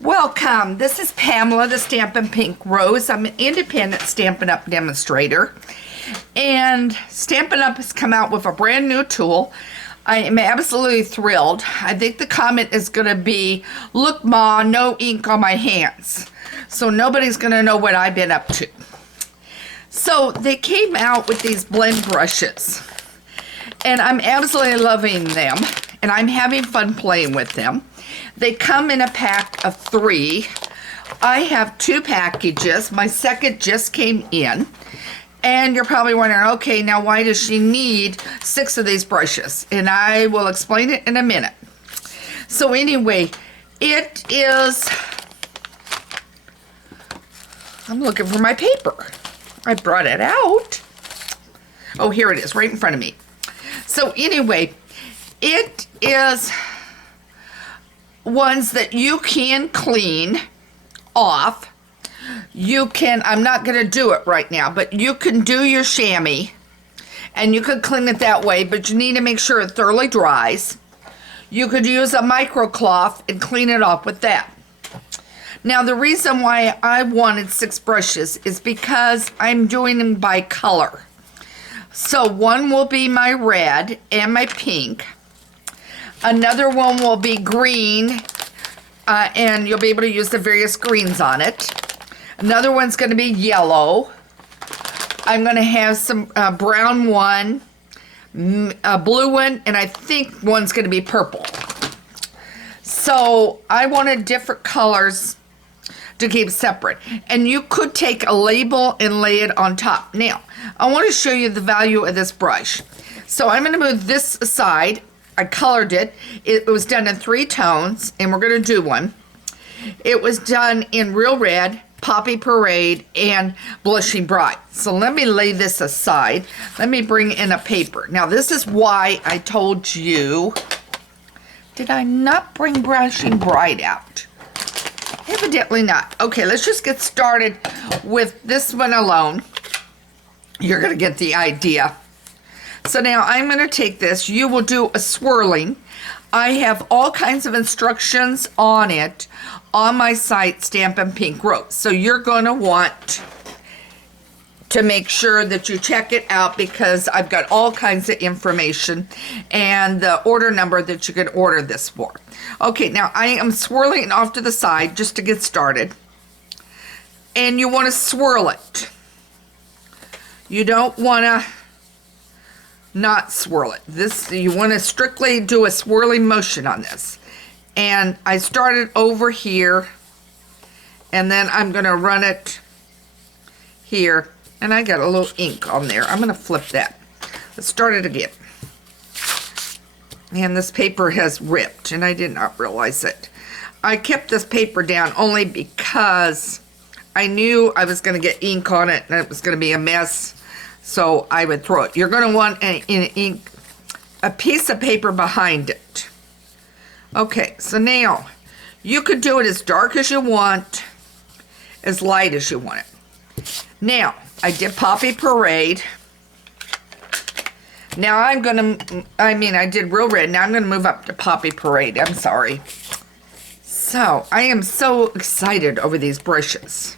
Welcome. This is Pamela, the Stampin' Pink Rose. I'm an independent Stampin' Up! Demonstrator. And Stampin' Up! Has come out with a brand new tool. I am absolutely thrilled. I think the comment is going to be, "Look, Ma, no ink on my hands." So nobody's going to know what I've been up to. So they came out with these blend brushes. And I'm absolutely loving them. And I'm having fun playing with them. They come in a pack of 3. I have 2 packages. My second just came in. And you're probably wondering, okay, now why does she need 6 of these brushes? And I will explain it in a minute. So anyway, it is, I'm looking for my paper. I brought it out. Oh, here it is, right in front of me. So anyway, it is ones that you can clean off. You can, I'm not going to do it right now, but you can do your chamois and you could clean it that way, but you need to make sure it thoroughly dries. You could use a microcloth and clean it off with that. Now, the reason why I wanted 6 brushes is because I'm doing them by color. So one will be my red and my pink. Another one will be green, and you'll be able to use the various greens on it. Another one's going to be yellow. I'm going to have some brown one, a blue one, and I think one's going to be purple. So I wanted different colors to keep separate. And you could take a label and lay it on top. Now, I want to show you the value of this brush. So I'm going to move this aside. I colored it. It was done in 3 tones, and we're going to do one. It was done in Real Red, Poppy Parade, and Blushing Bright. So let me lay this aside. Let me bring in a paper. Now, this is why I told you, did I not bring Blushing Bright out? Evidently not. Okay, let's just get started with this one alone. You're going to get the idea. So now I'm going to take this. You will do a swirling. I have all kinds of instructions on it on my site, Stampin' Pink Rose. So you're going to want to make sure that you check it out because I've got all kinds of information and the order number that you can order this for. Okay, now I am swirling off to the side just to get started. And you want to swirl it. You don't want to not swirl it. This, you want to strictly do a swirling motion on this. And I started over here, and then I'm going to run it here, and I got a little ink on there. I'm going to flip that. Let's start it again. And this paper has ripped, and I did not realize it. I kept this paper down only because I knew I was going to get ink on it, and it was going to be a mess. So I would throw it. You're going to want a piece of paper behind it. Okay, so now you could do it as dark as you want, as light as you want it. Now, I did Poppy Parade. Now I'm going to, I did Real Red. Now I'm going to move up to Poppy Parade. I'm sorry. So, I am so excited over these brushes.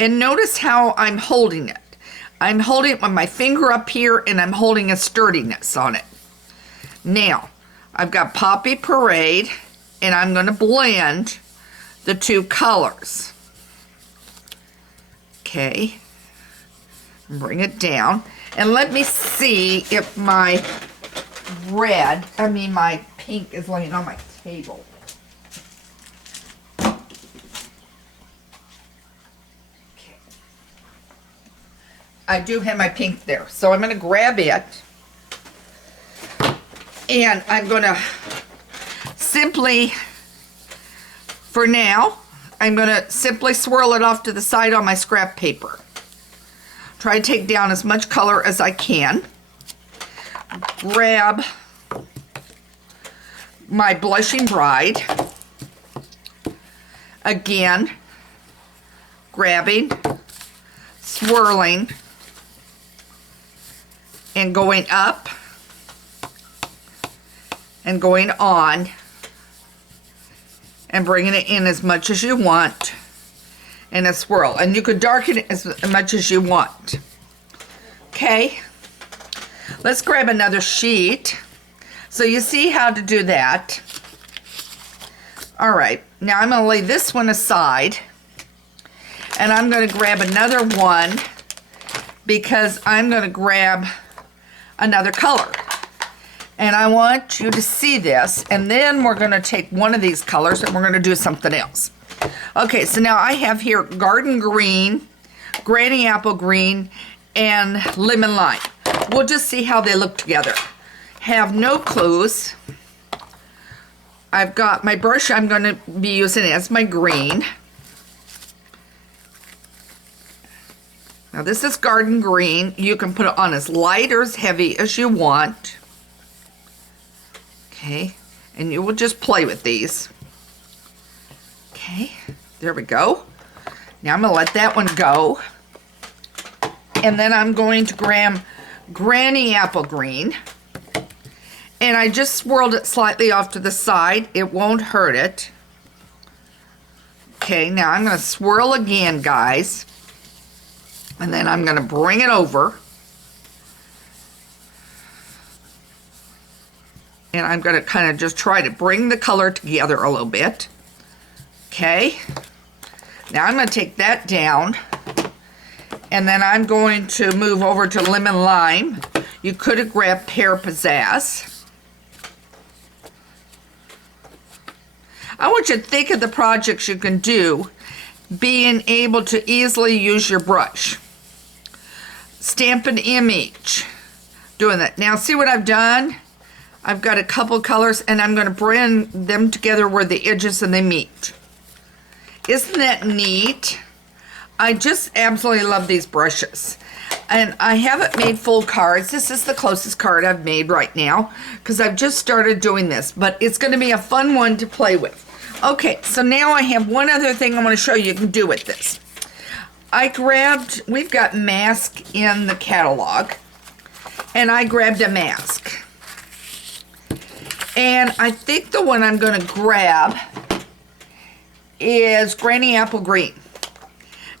And notice how I'm holding it. I'm holding it with my finger up here, and I'm holding a sturdiness on it. Now, I've got Poppy Parade, and I'm going to blend the 2 colors. Okay. Bring it down. And let me see if my my pink is laying on my table. I do have my pink there. So I'm going to grab it. And I'm going to simply, for now, I'm going to simply swirl it off to the side on my scrap paper. Try to take down as much color as I can. Grab my Blushing Bride. Again, grabbing, swirling, and going up and going on and bringing it in as much as you want in a swirl. And you could darken it as much as you want. Okay, let's grab another sheet. So you see how to do that. All right, now I'm going to lay this one aside, and I'm going to grab another one because I'm going to grab another color. And I want you to see this, and then we're going to take one of these colors and we're going to do something else. Okay, so now I have here garden green, granny apple green, and lemon lime. We'll just see how they look together. Have no clues. I've got my brush I'm going to be using as my green. Now this is garden green. You can put it on as light or as heavy as you want. Okay, and you will just play with these. Okay, there we go. Now I'm going to let that one go. And then I'm going to grab granny apple green. And I just swirled it slightly off to the side. It won't hurt it. Okay, now I'm going to swirl again, guys. And then I'm going to bring it over. And I'm going to kind of just try to bring the color together a little bit. Okay. Now I'm going to take that down. And then I'm going to move over to lemon lime. You could have grabbed pear pizzazz. I want you to think of the projects you can do being able to easily use your brush. Stamp an image. Doing that. Now see what I've done? I've got a couple colors and I'm going to bring them together where the edges and they meet. Isn't that neat? I just absolutely love these brushes. And I haven't made full cards. This is the closest card I've made right now because I've just started doing this, but it's going to be a fun one to play with. Okay, so now I have one other thing I want to show you can do with this. We've got mask in the catalog, and I grabbed a mask. And I think the one I'm going to grab is Granny Apple Green.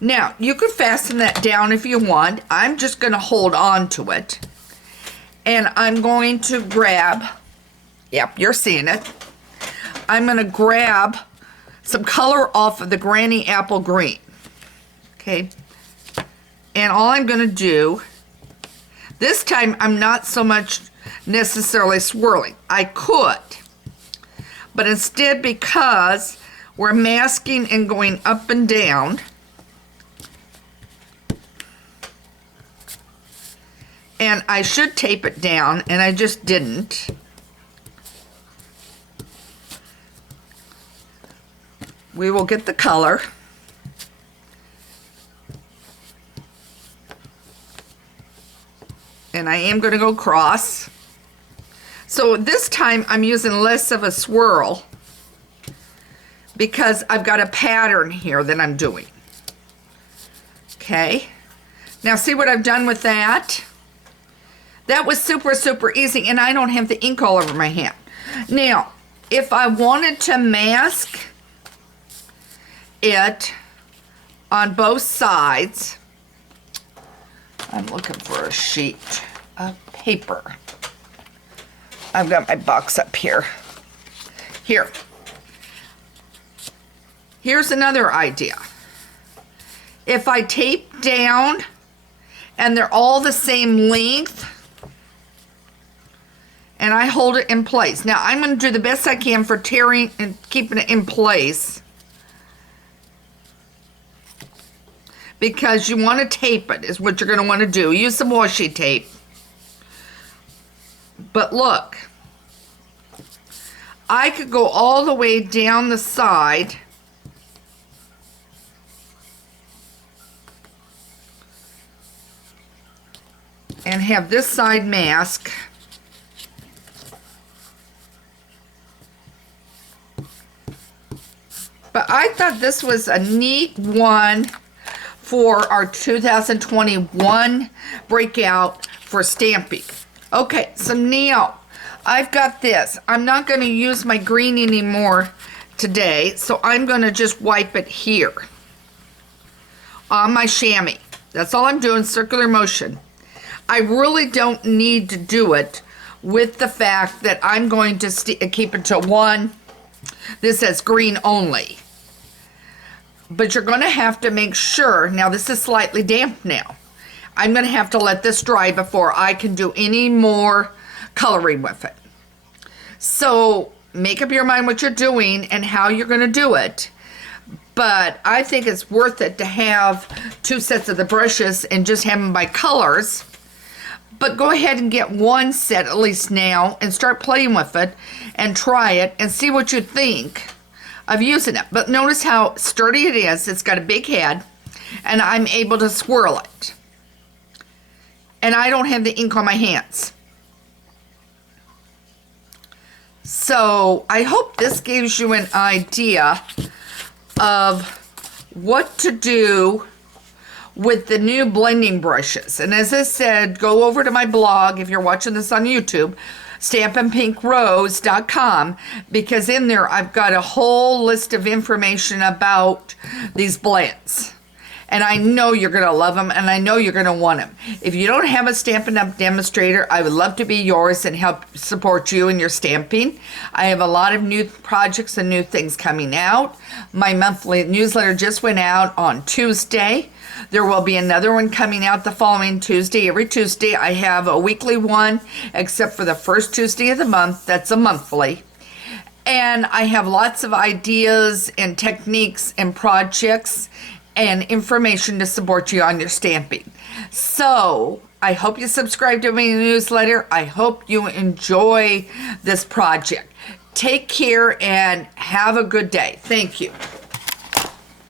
Now, you could fasten that down if you want. I'm just going to hold on to it. And I'm going to grab, yep, you're seeing it. I'm going to grab some color off of the Granny Apple Green. Okay. And all I'm going to do, this time I'm not so much necessarily swirling. I could. But instead, because we're masking and going up and down, and I should tape it down, and I just didn't. We will get the color. And I am going to go across. So this time I'm using less of a swirl because I've got a pattern here that I'm doing. Okay. Now see what I've done with that? That was super, super easy, and I don't have the ink all over my hand. Now, if I wanted to mask it on both sides, I'm looking for a sheet of paper. I've got my box up here. Here's another idea. If I tape down and they're all the same length, and I hold it in place. Now, I'm going to do the best I can for tearing and keeping it in place, because you want to tape it is what you're going to want to do. Use some washi tape. But look, I could go all the way down the side and have this side mask. But I thought this was a neat one for our 2021 breakout for stamping. Okay, so now I've got this. I'm not going to use my green anymore today, so I'm going to just wipe it here on my chamois. That's all I'm doing, circular motion. I really don't need to do it with the fact that I'm going to keep it to 1. This says green only. But you're going to have to make sure, now this is slightly damp now. I'm going to have to let this dry before I can do any more coloring with it. So make up your mind what you're doing and how you're going to do it. But I think it's worth it to have 2 sets of the brushes and just have them by colors. But go ahead and get 1 set at least now and start playing with it and try it and see what you think of using it. But notice how sturdy it is. It's got a big head and I'm able to swirl it. And I don't have the ink on my hands. So I hope this gives you an idea of what to do with the new blending brushes. And as I said, go over to my blog if you're watching this on YouTube, stampinpinkrose.com, because in there I've got a whole list of information about these blends. And I know you're going to love them, and I know you're going to want them. If you don't have a Stampin' Up! Demonstrator, I would love to be yours and help support you in your stamping. I have a lot of new projects and new things coming out. My monthly newsletter just went out on Tuesday. There will be another one coming out the following Tuesday. Every Tuesday, I have a weekly one, except for the first Tuesday of the month. That's a monthly. And I have lots of ideas and techniques and projects and information to support you on your stamping. So I hope you subscribe to my newsletter. I hope you enjoy this project. Take care and have a good day. Thank you.